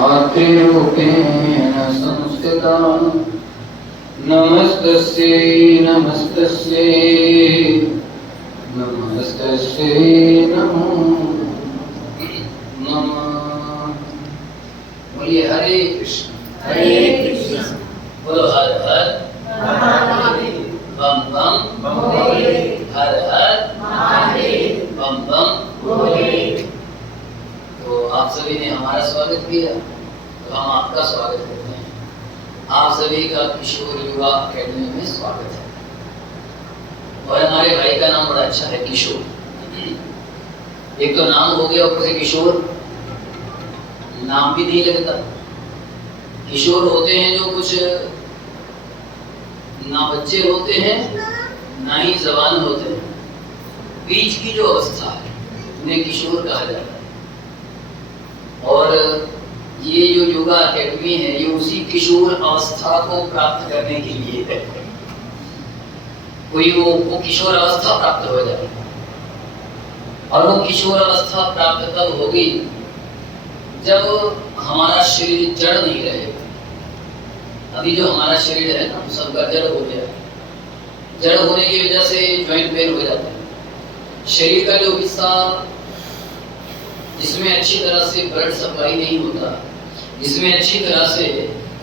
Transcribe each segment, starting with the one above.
मातृरूपेण संस्थिता नमस्तस्यै नमस्तस्यै नमस्तस्यै नमो नमः। बोलिए हरे कृष्ण बोलो हर हर बम बम हर हर बम बम। तो आप सभी ने हमारा स्वागत किया, तो हम आपका स्वागत करते हैं। आप सभी का किशोर युवा अकेडमी में स्वागत है। और हमारे भाई का नाम बड़ा अच्छा है, किशोर। एक तो नाम हो गया, ऊपर से किशोर, नाम भी नहीं लगता। किशोर होते हैं जो कुछ ना बच्चे होते हैं ना ही जवान होते हैं, बीच की जो अवस्था है उन्हें किशोर कहा जाता है। और ये जो योगा अकेडमी है ये उसी किशोर अवस्था को प्राप्त करने के लिए है। कोई वो किशोर अवस्था प्राप्त हो जाए, और वो किशोर अवस्था प्राप्त तब होगी जब हमारा शरीर जड़ नहीं रहेगा। अभी जो हमारा शरीर है ना सबका जड़ हो गया। जड़ होने की वजह से जॉइंट पेन हो जाता है। शरीर का जो हिस्सा जिसमें अच्छी तरह से ब्लड सप्लाई नहीं होता, जिसमें अच्छी तरह से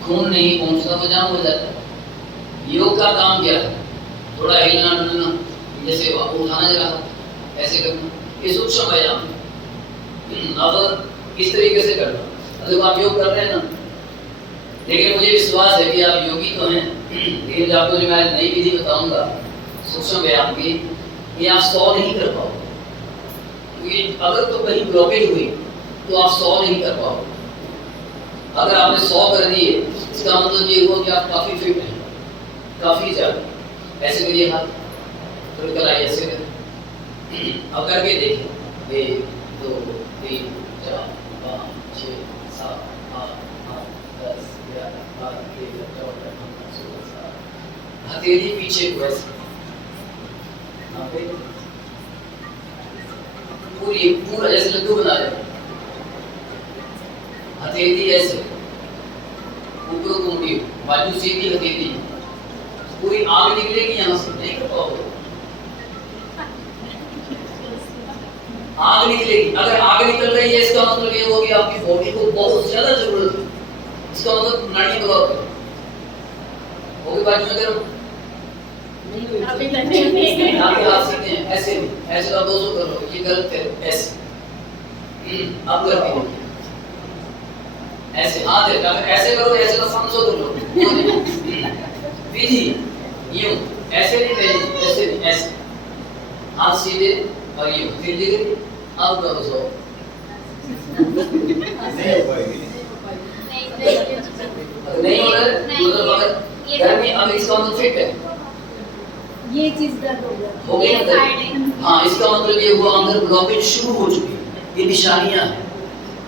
खून नहीं पहुंचता, वो जाम हो जाता है। योग का काम क्या है? थोड़ा हिलना डुलना, जैसे उठाना जरा ऐसे करना, ये सूक्ष्म व्यायाम। अब इस तरीके से करना। जब आप योग कर रहे हैं ना, लेकिन मुझे विश्वास है कि आप योगी तो हैं, लेकिन आपको जो मैं नई विधि बताऊंगा सूक्ष्म व्यायाम की, ये आप 100 नहीं कर पाओगे। अगर तो कहीं ब्लॉकेज हुई तो आप 100 नहीं कर पाओगे। अगर आपने 100 कर दिए, इसका मतलब ये हुआ कि आप काफी फिट हैं, काफी ज्यादा। ऐसे करिए हाथ, थोड़ी कलाई ऐसे करें। अब करके देखिए, 1 2 3 4 5 6 7 8 9 10 11 12 13 14 15 16 17। हथेली पीछे को ऐसे पूरा जैसे लड्डू बना रहे, हथेली ऐसे ऊपर को मुड़ी, बाजू सीधी हथेली, पूरी आग निकलेगी यहाँ से, नहीं कर पाओगे। आग निकलेगी। अगर आग निकल रही है इसका मतलब ये होगा कि आपकी बॉडी को बहुत ज्यादा जरूरत है। इसका मतलब नाड़ी ब्लॉक है। होगी बाजू में करो, आपके हाथ सीधे हैं, ऐसे ऐसे आप 200 करो, ये गलत है। ऐसे अब कर दीजिए, ऐसे हाथ है, अगर ऐसे करो ऐसे तो 500 कर लो। विधि यूं ऐसे नहीं, ऐसे नहीं, ऐसे हाथ सीधे और यूं फिर धीरे अब करो 100। नहीं हो रहा है मतलब अगर गर्मी, अब इसका मतलब फिट है, ये चीज दर्द हो गया हाँ, इसका मतलब ये हुआ अंदर ब्लॉकेज शुरू हो चुकी है। ये निशानियां हैं।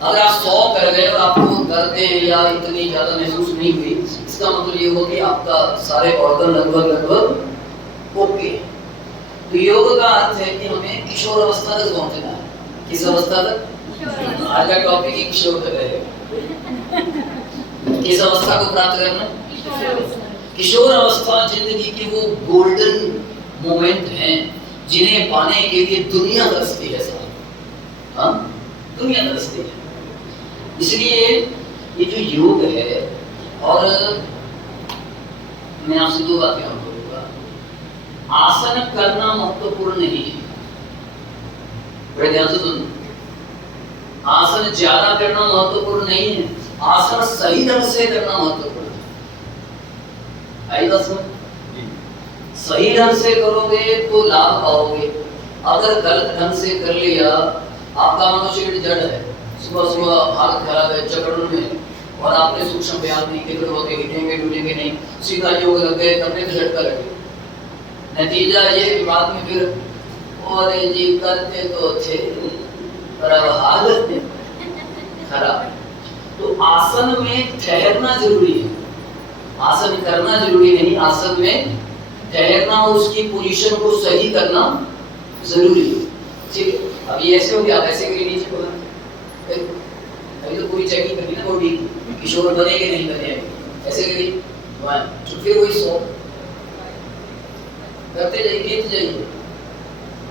अगर आप 100 कर गए और आपको दर्दें या इतनी ज्यादा महसूस नहीं हुई, इसका मतलब ये हुआ कि आपका सारे ऑर्गन लगभग ओके। तो योग का अर्थ है कि हमें किशोर अवस्था तक पहुंचना है। किस अवस्था तक? आज का टॉपिक ही किशोर तक रहेगा। किस अवस्था को प्राप्त करना? किशोर अवस्था जिंदगी के वो गोल्डन मोमेंट हैं जिन्हें पाने के लिए दुनिया तरसती है साहब। हाँ, दुनिया तरसती है। इसलिए ये जो योग है, और मैं आपसे 2 बातें और बोलूंगा। आसन करना महत्वपूर्ण नहीं है, बड़े ध्यान से सुनो। आसन ज्यादा करना महत्वपूर्ण नहीं है, आसन सही ढंग से करना महत्वपूर्ण है। आई बात समझ? सही ढंग से करोगे तो लाभ पाओगे। अगर गलत ढंग से कर लिया, आपका मनुष्य जड़ है, सुबह सुबह हालत खराब है, चक्कर में, और आपने सूक्ष्म व्यायाम नहीं किए, होते हिलेंगे डुलेंगे नहीं, सीधा योग लग गए, करने का झटका लगे। नतीजा ये कि बाद में फिर और जी करते तो थे पर अब हालत खराब। तो आसन में ठहरना जरूरी है, आसन करना जरूरी नहीं, आसन में ठहरना और उसकी पोजीशन को सही करना जरूरी है। ठीक है, अब ये ऐसे हो गया, आप ऐसे के नीचे बोला, अभी तो पूरी चेकिंग करनी ना बॉडी, किशोर बने कि नहीं बने, ऐसे करी 1 2 फिर वही 100 करते जाइए, गिनते जाइए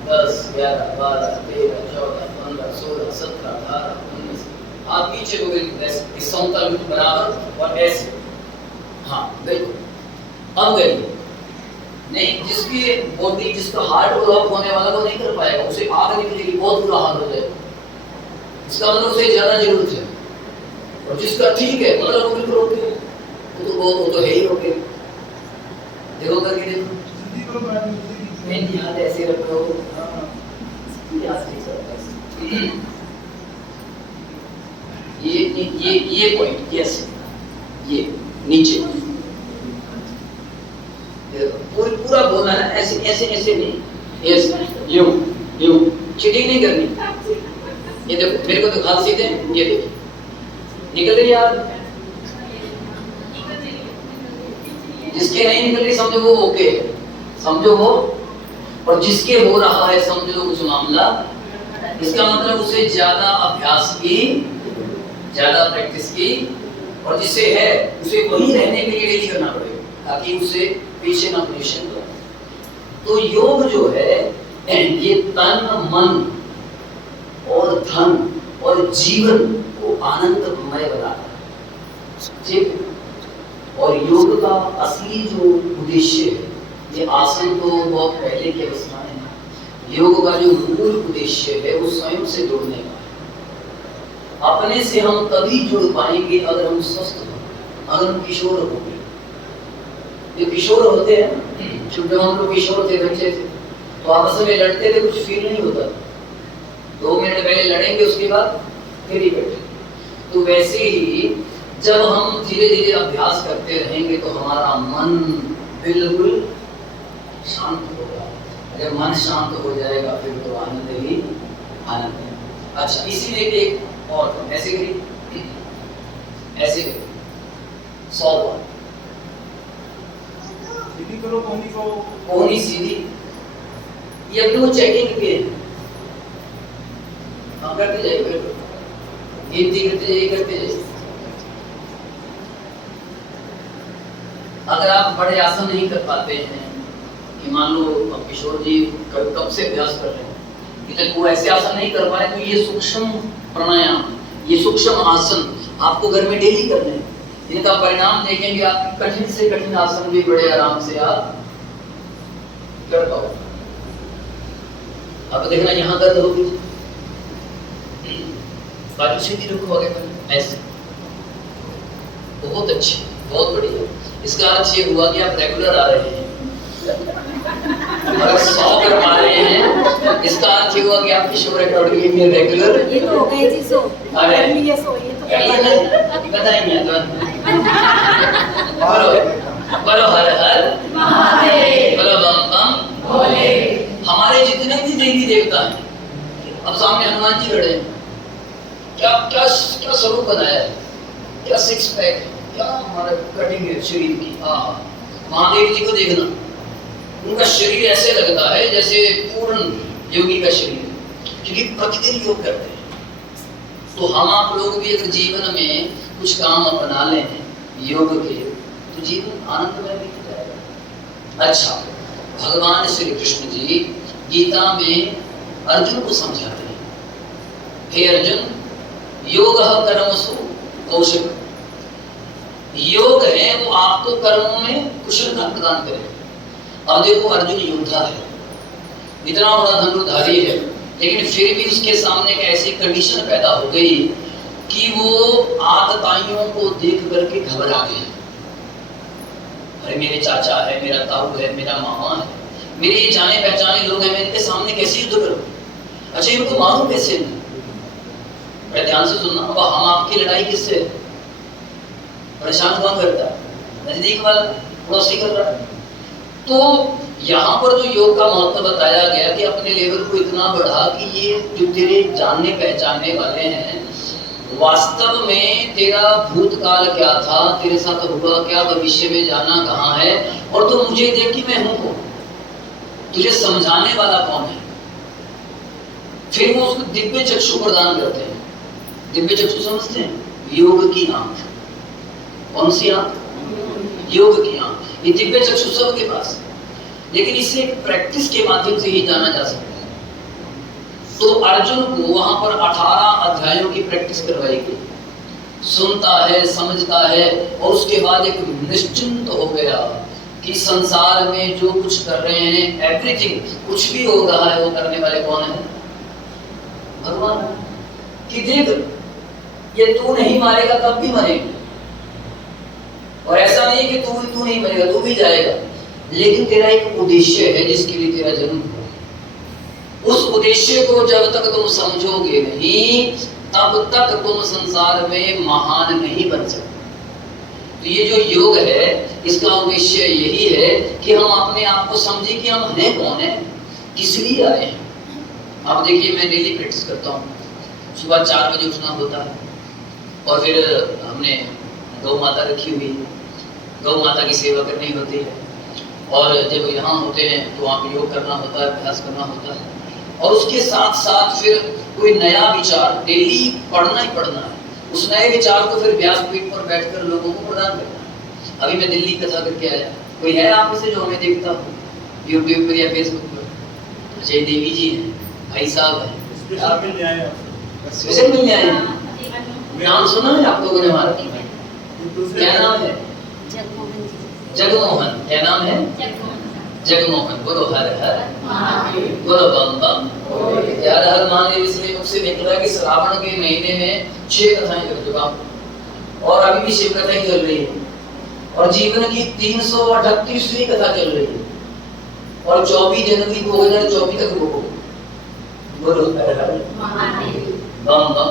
10 11 12 13 14 15 16 17 18 19, आप पीछे को बिल्कुल इस 100 तक बराबर और ऐसे, हाँ बिल्कुल। अब गई नहीं, जिसकी बॉडी जिसका हार्ट ब्लॉक होने वाला वो नहीं कर पाएगा, उसे आग निकलेगी, बहुत बुरा हाल हो जाएगा, इसका मतलब उसे ज्यादा जरूरत है। और जिसका ठीक है मतलब वो बिल्कुल ओके है, वो तो है ही ओके। देखो करके देखो, नहीं हाथ ऐसे रखो, ये पॉइंट यस, ये नीचे पूरा बोलना है, ऐसे ऐसे ऐसे नहीं, यस यूं यूं, चीटिंग नहीं करनी। ये देखो मेरे को तो हाथ सीधे, ये देखो निकल रही यार, जिसके नहीं निकल रही समझो वो ओके है, समझो वो, और जिसके हो रहा है समझो कुछ मामला, इसका मतलब उसे ज्यादा अभ्यास की, ज्यादा प्रैक्टिस की, और जिसे है उसे वही रहने के लिए डेली करना पड़ेगा ताकि उसे पीछे ना पोजीशन हो। तो योग जो है ये तन मन और धन और जीवन को आनंदमय बनाता है, ठीक। और योग का असली जो उद्देश्य है, ये आसन तो बहुत पहले की अवस्था है, योग का जो मूल उद्देश्य है वो स्वयं से जुड़ने का है। अपने से हम तभी जुड़ पाएंगे अगर हम स्वस्थ हों, अगर हम किशोर होंगे। जो किशोर होते हैं, जब हम लोग किशोर थे, बच्चे थे, तो आपस में लड़ते थे, कुछ फील नहीं होता, 2 मिनट पहले लड़ेंगे उसके बाद फिर ही बैठे। तो वैसे ही जब हम धीरे धीरे अभ्यास करते रहेंगे तो हमारा मन बिल्कुल शांत होगा। जब मन शांत हो जाएगा फिर तो आनंद ही आनंद है। अच्छा, इसीलिए एक और ऐसे करिए, ऐसे करिए 100 बार सीधी करो, कोहनी सीधी, ये अपने को चेकिंग के हम करते जाइए, बिल्कुल गिनती करते जाइए, करते जाइए। अगर आप बड़े आसन नहीं कर पाते हैं, कि मान लो अब किशोर जी कब से अभ्यास कर रहे हैं, कि जब वो ऐसे आसन नहीं कर पाए, तो ये सूक्ष्म प्राणायाम, ये सूक्ष्म आसन आपको घर में डेली करने हैं। इनका परिणाम देखेंगे, आप कठिन से कठिन आसन भी बड़े आराम से आप कर पाओ। अब देखना यहाँ दर्द होगी, बाजू सीधी रखो आगे पर, ऐसे, बहुत अच्छी, बहुत बढ़िया। इसका अर्थ ये हुआ कि आप रेगुलर आ रहे हैं, अगर 100 कर पा रहे हैं, इसका अर्थ ये हुआ कि आप किशोर अकैडमी में रेगुलर। ये तो हो गए जी, सो अरे ये सो, ये तो बताइए तो बोलो बोलो हर हर महादेव, बोलो बम बम भोले। हमारे जितने भी देवी देवता हैं, अब सामने हनुमान जी खड़े हैं, क्या क्या क्या स्वरूप बनाया है, क्या 6 पैक है, क्या हमारा कटिंग है शरीर की। महादेव जी को देखना, उनका शरीर ऐसे लगता है जैसे पूर्ण योगी का शरीर, क्योंकि प्रतिदिन योग करते हैं। तो हम आप लोग भी अगर जीवन में कुछ काम अपना लें योग के, तो जीवन आनंदमय बीत जाएगा। अच्छा, भगवान श्री कृष्ण जी गीता में अर्जुन को समझाते हैं, हे अर्जुन, योग कर्मसु कौशल, योग है वो आपको कर्मों में कुशलता प्रदान करेगा। अब देखो अर्जुन योद्धा है, इतना बड़ा धनुर्धारी है, लेकिन फिर भी उसके सामने एक ऐसी कंडीशन पैदा हो गई कि वो आतताइयों को देख करके घबरा गया। अरे मेरे चाचा है, मेरा ताऊ है, मेरा मामा है, मेरे जाने पहचाने लोग हैं, मैं इनके सामने कैसे युद्ध करूं? अच्छा, इनको मारूं कैसे? बड़े ध्यान से सुनना, अब हम आपकी लड़ाई किससे? परेशान कौन करता है? नजदीक वाला, पड़ोसी कर रहा है। तो यहाँ पर जो योग का महत्व बताया गया कि अपने लेवल को इतना बढ़ा कि ये जो तेरे जानने पहचानने वाले हैं, वास्तव में तेरा भूतकाल क्या था, तेरे साथ हुआ क्या, भविष्य में जाना कहाँ है, और तो मुझे देख कि मैं हूँ कौन, तुझे समझाने वाला कौन है। फिर वो उसको दिव्य चक्षु प्रदान करते हैं। दिव्य चक्षु समझते हैं? योग की आंख। कौन सी आंख? योग की आंख। ये दिव्य चक्षु सबके पास, लेकिन इसे प्रैक्टिस के माध्यम से ही जाना जा सकता है। तो अर्जुन को वहां पर 18 अध्यायों की प्रैक्टिस करवाई गई। सुनता है, समझता है, और उसके बाद एक निश्चिंत हो गया कि संसार में जो कुछ कर रहे हैं, एवरीथिंग, कुछ भी हो रहा है, वो करने वाले कौन है? भगवान। कि देख, ये तू नहीं मारेगा तब भी मरेगा, और ऐसा नहीं कि तू नहीं मरेगा, तू भी जाएगा, लेकिन तेरा एक उद्देश्य है जिसके लिए तेरा जन्म हुआ। उस उद्देश्य को जब तक तुम समझोगे नहीं, तब तक तुम संसार में महान नहीं बन सकते। तो ये जो योग है, इसका उद्देश्य यही है कि हम अपने आप को समझे कि हम हैं कौन है, किस लिए आए हैं। अब देखिए, मैं डेली प्रैक्टिस करता हूँ। सुबह 4 बजे उठना होता है, और फिर हमने गौ माता रखी हुई है, गौ माता की सेवा करनी होती है, और जब यहाँ होते हैं तो वहाँ पे योग करना होता है, अभ्यास करना होता है, और उसके साथ साथ फिर कोई नया विचार डेली पढ़ना ही पढ़ना है। उस नए विचार को फिर व्यासपीठ पर बैठकर लोगों को प्रदान करना है। अभी मैं दिल्ली कथा करके आया। कोई है आप में से जो हमें देखता हो यूट्यूब पर या फेसबुक पर? अजय देवी जी हैं, भाई साहब हैं, स्पेशल मिलने आए हैं। नाम सुना है आप लोगों ने हमारा? क्या नाम है? जगमोहन। क्या नाम है? जगमोहन। बोलो हर हर, बोलो बम बम। यार, हर महादेव इसलिए मुझसे निकला कि श्रावण के महीने में 6 कथाएं कर चुका हूं, और अभी भी शिव कथाएं चल रही है, और जीवन की 338वीं कथा चल रही है, और 24 जनवरी 2024 तक वो। बोलो हर हर बम बम।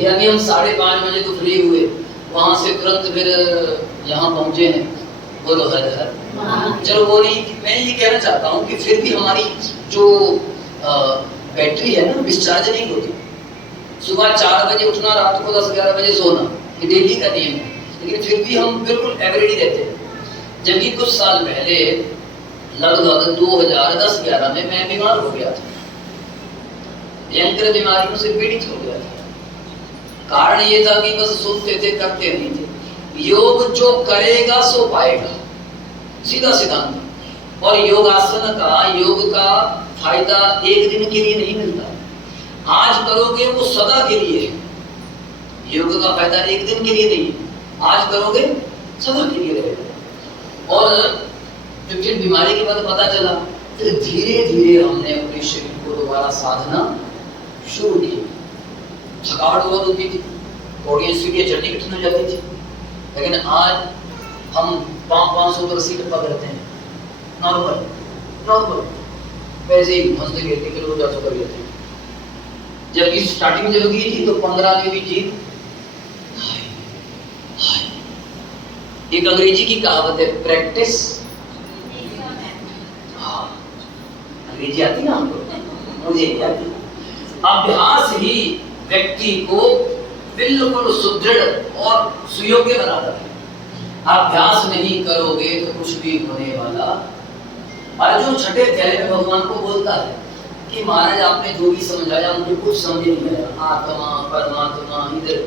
यानी हम 5:30 बजे तो फ्री हुए, वहां से तुरंत फिर यहाँ पहुंचे हैं। बोलो हर हर। चलो, वो नहीं, मैं ये कहना चाहता हूँ कि फिर भी हमारी जो बैटरी है ना, डिस्चार्ज नहीं होती। सुबह 4 बजे उठना, रात को 10-11 बजे सोना, ये डेली का नियम है, लेकिन फिर भी हम बिल्कुल एवरेडी रहते हैं। जबकि कुछ साल पहले, लगभग 2010-11 में मैं बीमार हो गया था, भयंकर बीमारियों से पीड़ित हो गया था। कारण ये था कि बस सुनते थे, करते नहीं थे। योग जो करेगा सो पाएगा, सीधा सिद्धांत। और योगासन का, योग का फायदा एक दिन के लिए नहीं मिलता। आज करोगे वो सदा के लिए है। योग का फायदा एक दिन के लिए नहीं, आज करोगे सदा के लिए रहेगा। और जब फिर बीमारी के बाद पता चला, तो धीरे धीरे हमने अपने शरीर को दोबारा साधना शुरू की। थकावट बहुत होती थी, पौड़ियां सीढ़ियां चढ़नी कठिन हो जाती थी, लेकिन आज हम 500-580 टप्पा करते हैं, नॉर्मल वैसे ही हंसते खेलते के लोग 400 कर लेते हैं। जब इस स्टार्टिंग जब की थी तो 15 दिन भी थी। एक अंग्रेजी की कहावत है, प्रैक्टिस। हाँ, अंग्रेजी आती ना हमको, मुझे नहीं आती। अभ्यास ही व्यक्ति को बिल्कुल सुदृढ़ और सुयोग्य बनाता है। अभ्यास नहीं करोगे तो कुछ भी होने वाला। अर्जुन 6ठे अध्याय में भगवान को बोलता है कि महाराज, आपने जो भी समझाया मुझे कुछ समझ नहीं आया। आत्मा, परमात्मा, इधर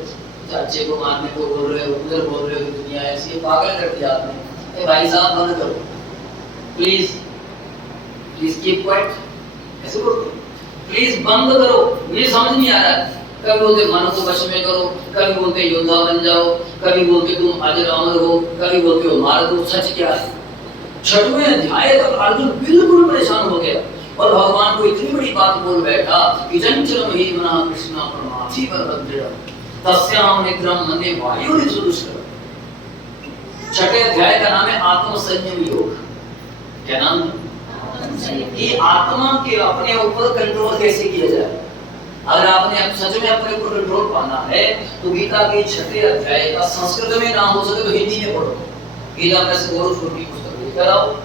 चाचे को मारने को बोल रहे हो, उधर बोल रहे हो, दुनिया ऐसी है, पागल कर दिया आपने। भाई साहब बंद करो प्लीज, कीप क्वाइट, ऐसे बोलते, प्लीज बंद करो, मुझे समझ नहीं आ रहा है। कभी बोलते मन को वश में करो, कभी बोलते योद्धा बन जाओ, कभी बोलते तुम अजर अमर हो, कभी बोलते हो मार दो। सच क्या है? 6वें अध्याय तक अर्जुन बिल्कुल परेशान हो गया, और भगवान को इतनी बड़ी बात बोल बैठा कि चंचल मही मना कृष्णा परमार्थी परभद्र तस्याम निद्रम मने वायु सुदुष्कर। 6ठे अध्याय का नाम है आत्म संयम योग। क्या नाम है? कि आत्मा के अपने ऊपर कंट्रोल कैसे किया जाए। अगर आपने सच में अपने ऊपर कंट्रोल पाना है तो गीता के 6ठे अध्याय का संस्कृत में ना हो सके तो हिंदी में पढ़ो। गीता में से बहुत छोटी पुस्तक लेकर आओ,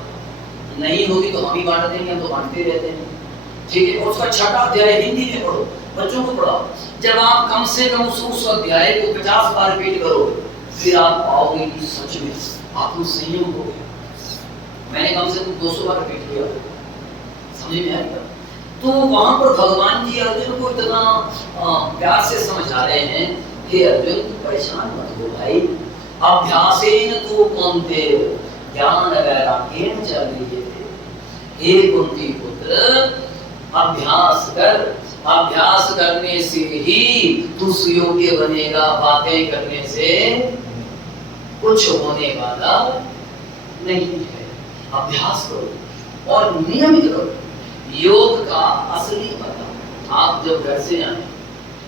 नहीं होगी तो हम ही बांट देंगे, हम तो बांटते रहते हैं, ठीक है। और उसका 6ठा अध्याय हिंदी में पढ़ो, बच्चों को पढ़ाओ। जब आप कम से कम उस अध्याय को 50 बार रिपीट करो, फिर आप पाओगे कि सच में आत्म संयम हो गया। मैंने कम से कम 200 बार रिपीट किया, समझ में आएगा। तो वहां पर भगवान जी अर्जुन को इतना प्यार से समझा रहे हैं हे अर्जुन परेशान मत हो भाई, अभ्यासेन तु कौन्तेय ज्ञान वैराग्येन च विद्यते। हे कुंती पुत्र, अभ्यास कर, अभ्यास करने से ही तू सुयोग्य बनेगा, बातें करने से कुछ होने वाला नहीं है। अभ्यास करो और नियमित करो। योग का असली पता, आप जब घर से आए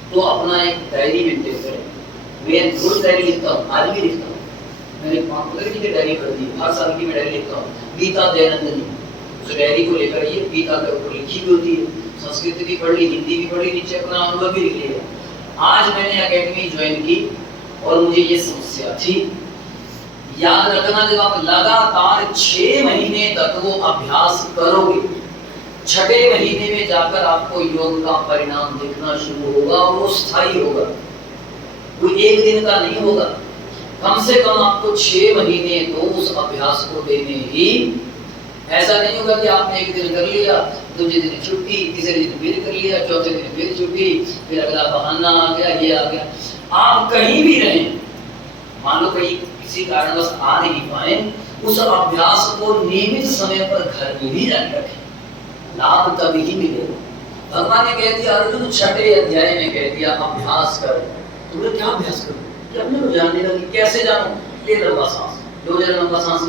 तो अपना एक डायरी मेंटेन करें। मैं रोज डायरी लिखता हूँ, आज भी लिखता हूँ। मैंने 5 की डायरी कर दी, हर साल की मैं डायरी लिखता हूँ। गीता दैनंदिनी, उस डायरी को लेकर ये गीता के ऊपर लिखी भी होती है, संस्कृत भी पढ़ ली, हिंदी भी पढ़ी, नीचे अपना अनुभव भी लिख लिया। आज मैंने एकेडमी ज्वाइन की और मुझे ये समस्या थी। याद रखना, जब आप लगातार 6 महीने तक वो अभ्यास करोगे, 6ठे महीने में जाकर आपको योग का परिणाम दिखना शुरू होगा और वो स्थायी होगा, वो एक दिन का नहीं होगा। कम से कम आपको 6 महीने तो उस अभ्यास को देने ही। ऐसा नहीं होगा कि आपने एक दिन कर लिया, दूसरे दिन छुट्टी, तीसरे दिन फिर कर लिया, चौथे दिन फिर छुट्टी, फिर अगला बहाना आ गया, ये आ गया। आप कहीं भी रहें, मान लो कहीं किसी कारणवश आ नहीं पाए, उस अभ्यास को नियमित समय पर घर में भी जारी रखें, लाभ तभी ही मिलेगा। भगवान ने कह दिया, अर्जुन 6ठे अध्याय में कह दिया अभ्यास कर। तुमने क्या अभ्यास करो कि अपने को जानने लगी। कैसे जानो? ले लंबा सांस, 2 जरा लंबा सांस।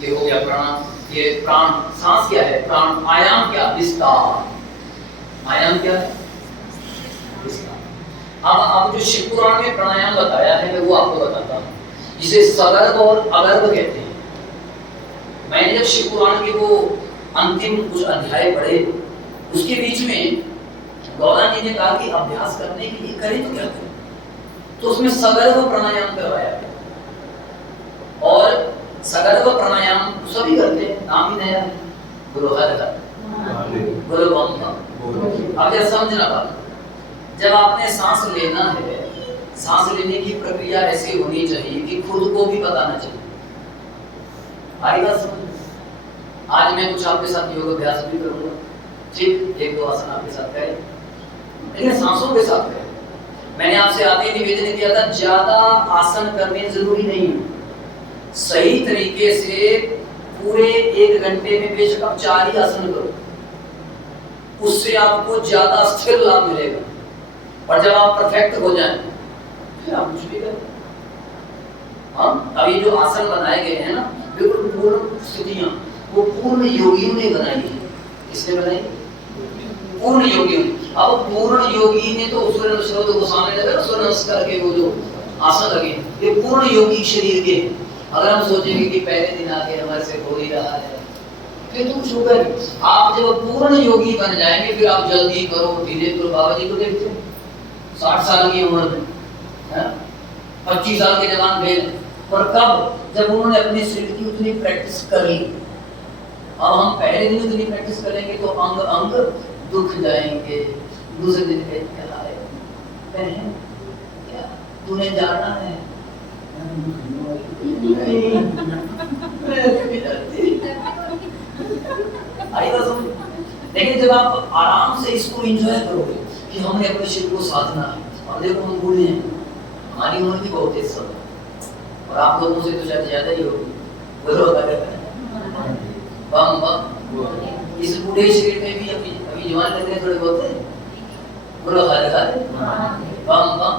ये हो गया प्राण। ये प्राण सांस क्या है? प्राण। आयाम क्या? विस्तार। आयाम क्या है? विस्तार। अब जो शिव पुराण में प्राणायाम बताया है मैं वो आपको बताता हूँ, जिसे सगर्भ और अगर्भ कहते हैं। मैंने जब शिव पुराण के वो अंतिम कुछ अध्याय पढ़े, उसके बीच में गौरा जी ने कहा कि अभ्यास करने के लिए करें तो क्या करें, तो उसमें सगर्भ प्राणायाम करवाया। और सगर्भ प्राणायाम सभी करते हैं, नाम ही नया है, गुरु हर हर, गुरु बम बम। अब यह समझना बात, जब आपने सांस लेना है, सांस लेने की प्रक्रिया ऐसी होनी चाहिए कि खुद को भी पता ना चले। आई बात समझ? आज मैं कुछ आपके साथ योग अभ्यास भी करूंगा, ठीक, 1-2 आसन आपके साथ करें, लेकिन सांसों के साथ करें। मैंने आपसे आते ही निवेदन किया था, ज्यादा आसन करने जरूरी नहीं है। सही तरीके से पूरे 1 घंटे में बेशक 4 ही आसन करो, उससे आपको ज्यादा स्थिर लाभ मिलेगा। और जब आप परफेक्ट हो जाएं, फिर आप कुछ भी करें। हाँ, अभी जो आसन बनाए गए हैं ना, बिल्कुल पूर्ण स्थितियां, वो पूर्ण योगियों ने बनाई है। किसने बनाई? पूर्ण योगियों ने। अब पूर्ण योगी ने तो सूर्य नमस्कार को सामने लगा ना, सूर्य नमस्कार के वो जो आसन लगे, ये पूर्ण योगी शरीर के। अगर हम सोचेंगे कि पहले दिन आके हमारे से हो ही रहा है, फिर तो कुछ होगा नहीं। आप जब पूर्ण योगी बन जाएंगे, फिर आप जल्दी करो, धीरे करो। बाबा जी को देखते हैं, 60 साल की उम्र में, 25 साल के जवान थे, और कब? जब उन्होंने अपने शरीर की उतनी प्रैक्टिस कर ली। अब हम पहले दिन उतनी प्रैक्टिस करेंगे तो अंग अंग दुख जाएंगे। दूसरे दिन क्या है, क्या तूने जाना है? लेकिन जब आप आराम से इसको एंजॉय करोगे कि हमने अपने शरीर को साधना है, और देखो हम बूढ़े हैं, हमारी उम्र भी बहुत है सब, और आप लोगों से तो शायद ज्यादा ही होगी। बोलो बम बम। इस बूढ़े शरीर में भी अभी जवान लग रहे थोड़े बहुत है। बोलो हर हर बम बम।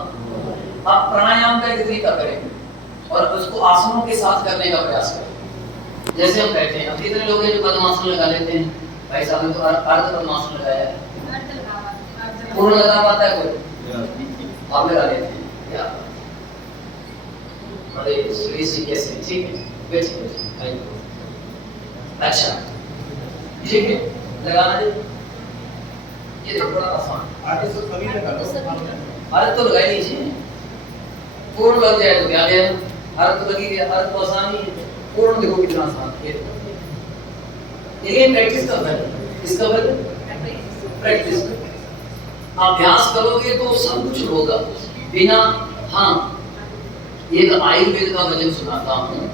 आप प्राणायाम का एक तरीका करेंगे और उसको आसनों के साथ करने का प्रयास करें। जैसे हम कहते हैं, अब कितने लोग हैं जो पद्मासन लगा लेते हैं? भाई साहब ने तो अर्ध पद्मासन लगाया है, पूर्ण लगा पाता है कोई? आप लगा लेते हैं क्या? अरे सुरेश कैसे? ठीक है, बैठिए। अच्छा, ठीक है, लगाना दे। ये देखो बड़ा आसान, आगे से कभी लगा लो। अर्ध तो लगा लीजिए, पूर्ण लग जाए तो क्या है? अर्ध तो लगी गया, अर्ध तो आसान ही है। पूर्ण देखो कितना आसान है। लेकिन प्रैक्टिस का फल, इसका फल प्रैक्टिस। अभ्यास करोगे तो सब कुछ होगा बिना। हाँ, एक आयुर्वेद का वचन सुनाता हूँ,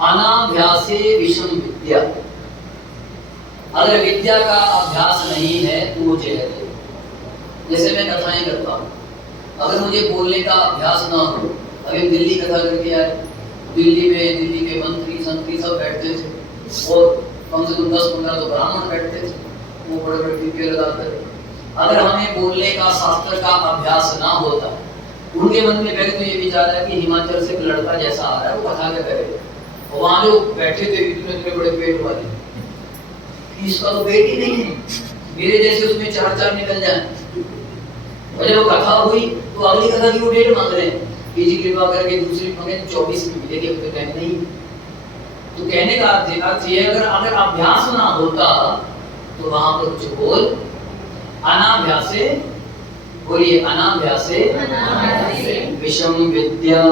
अनाभ्यासे विषम विद्या। अगर विद्या का अभ्यास नहीं है तो वो जहर है। जैसे मैं कथाएं करता हूँ, अगर मुझे बोलने का अभ्यास ना हो, अभी दिल्ली कथा करके आए, दिल्ली के मंत्री संत्री सब बैठते थे और कम से कम 10-15 तो ब्राह्मण बैठते थे, वो बड़े बड़े टीके लगाते थे। अगर हमें बोलने का शास्त्र का अभ्यास ना होता, उनके मन में पहले तो ये विचार है कि हिमाचल से एक लड़का जैसा आ रहा है वो कथा क्या करेगा, और वहां जो बैठे थे इतने बड़े पेट वाले, इसका तो पेट ही नहीं है, मेरे जैसे उसमें 4 निकल जाए। और जब कथा हुई तो अगली कथा की वो डेट मांग रहे हैं कि जी कृपा करके दूसरी मांगे 24 में मिलेगी, अभी तो टाइम नहीं। तो कहने का अर्थ ये है, अगर अभ्यास ना होता तो वहां पर कुछ बोल अनाभ्यासे, बोलिए अनाभ्यासे विषम विद्या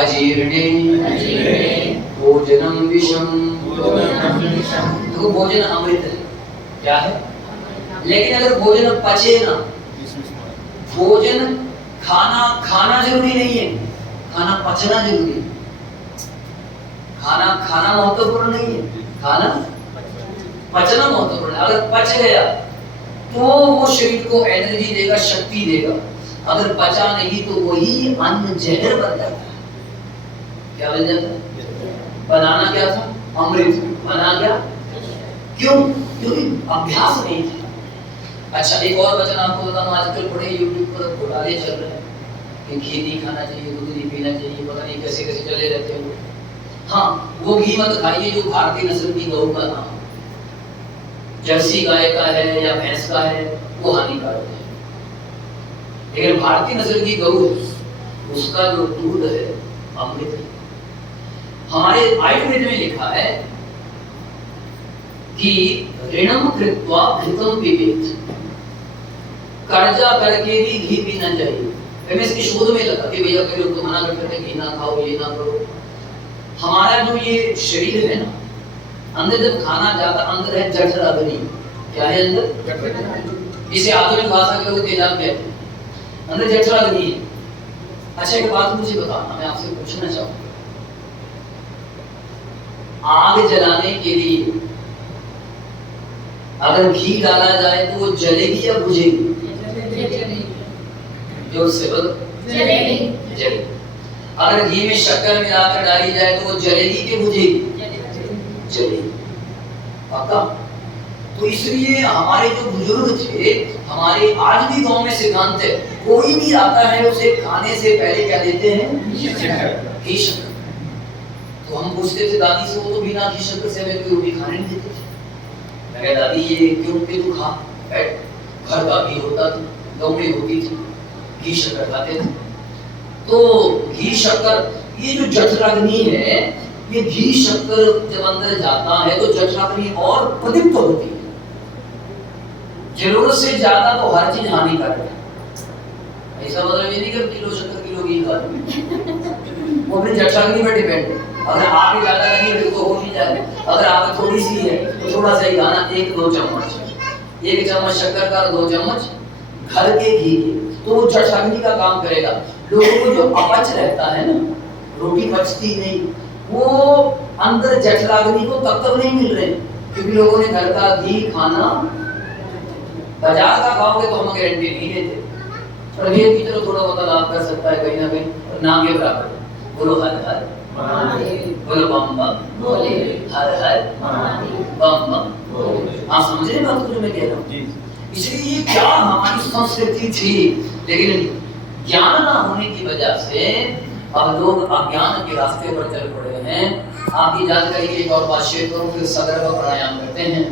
अजीर्णे भोजनम विषम। देखो भोजन अमृत है, क्या है, लेकिन अगर भोजन पचे ना, भोजन खाना जरूरी नहीं है, खाना पचना जरूरी है। खाना महत्वपूर्ण नहीं है, खाना पचना महत्वपूर्ण है। अगर पच गया तो वो शरीर को एनर्जी देगा, शक्ति देगा। अगर पचा नहीं तो वही अन्न जहर बन जाता है। क्या बन जाता है? बनाना क्या था? अमृत। बना क्या? क्यों? क्योंकि अभ्यास नहीं था। अच्छा, एक और वचन आपको बताऊं, आजकल बड़े यूट्यूब पर घोटाले चल रहे हैं कि घी नहीं खाना चाहिए, दूध नहीं पीना चाहिए, पता नहीं कैसे कैसे चले रहते हैं वो। हाँ, वो घी मत खाइए जो भारतीय नस्ल की गऊ का नाम, जर्सी गाय का है या भैंस का है, वो हानिकारक है। लेकिन भारतीय नस्ल की गऊ है, उसका जो दूध है अमृत है। हमारे आयुर्वेद में लिखा है कि ऋणम कृत्वा घृतम पिबेत, कर्जा करके भी घी पीना चाहिए। एमएस की शोध में लगा कि भैया कई लोग तो मना करते हैं घी ना खाओ, ये ना करो। हमारा जो ये शरीर है ना, अंदर जब खाना जाता, अंदर है जठराग्नि। क्या है अंदर? इसे आधुनिक भाषा के लोग तेजाब कहते हैं। अंदर जठराग्नि है। अच्छा, एक बात मुझे बताना, मैं आपसे पूछना चाहूंगा, आग जलाने के लिए अगर घी डाला जाए तो वो जलेगी या बुझेगी? जोर से बोलो। जलेगी। अगर घी में शक्कर मिलाकर डाली जाए तो वो जलेगी कि बुझेगी? जलेगी। पक्का? तो इसलिए हमारे जो बुजुर्ग थे, हमारे आज भी गांव में सिद्धांत है, कोई भी आता है उसे खाने से पहले क्या देते हैं? घी शक्कर। तो हम पूछते थे दादी से, वो तो बिना घी शक्कर से हमें कोई रोटी खाने नहीं देते थे। मैं कहा दादी ये क्यों कि तू खा, बैठ, घर का घी होता था, गौड़ी होती थी, घी शक्कर खाते थे। तो घी शक्कर, ये जो जठराग्नि है, ये घी शक्कर जब अंदर जाता है तो जठराग्नि और प्रदीप्त होती है। जरूरत से ज्यादा तो हर चीज हानिकारक है। ऐसा मतलब ये नहीं कि किलो शक्कर किलो घी खा लो, वो अपनी जठराग्नि पर डिपेंड है। अगर आगे ज्यादा लगी तो हो नहीं जाए, अगर आगे थोड़ी सी है तो थोड़ा सा ही खाना, 1-2 चम्मच, 1 चम्मच शक्कर का, 2 चम्मच घर के घी के, तो वो जठराग्नि का काम करेगा। लोगों को जो अपच रहता है ना, रोटी पचती नहीं, वो अंदर जठराग्नि को तब तक नहीं मिल रहे, क्योंकि लोगों ने घर का घी खाना, बाजार का खाओगे तो हम गारंटी नहीं देते, पर ये की तरह थोड़ा बहुत लाभ कर सकता है कहीं ना कहीं, ना के बराबर। बोलो हर हर महादेव, बोलो बम बम बोले, हर हर महादेव, बम बम बोले। आप समझ रहे बात को जो मैं कह रहा हूँ? इसलिए ये क्या हमारी संस्कृति थी, लेकिन ज्ञान ना होने की वजह से अब लोग अज्ञान के रास्ते पर चल पड़े हैं। आपकी जानकारी की एक और बात शेयर करूं, फिर सदर का प्राणायाम करते हैं।